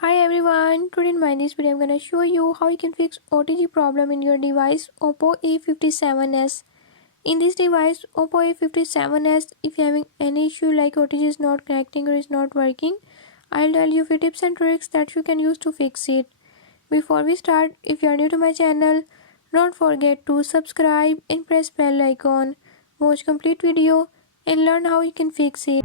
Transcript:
Hi everyone, today in this video I'm gonna show you how you can fix OTG problem in your device Oppo A57s. In this device Oppo A57s, if you're having any issue like OTG is not connecting or is not working, I'll tell you few tips and tricks that you can use to fix it. Before we start, if you are new to my channel, don't forget to subscribe and press bell icon. Watch complete video and learn how you can fix it.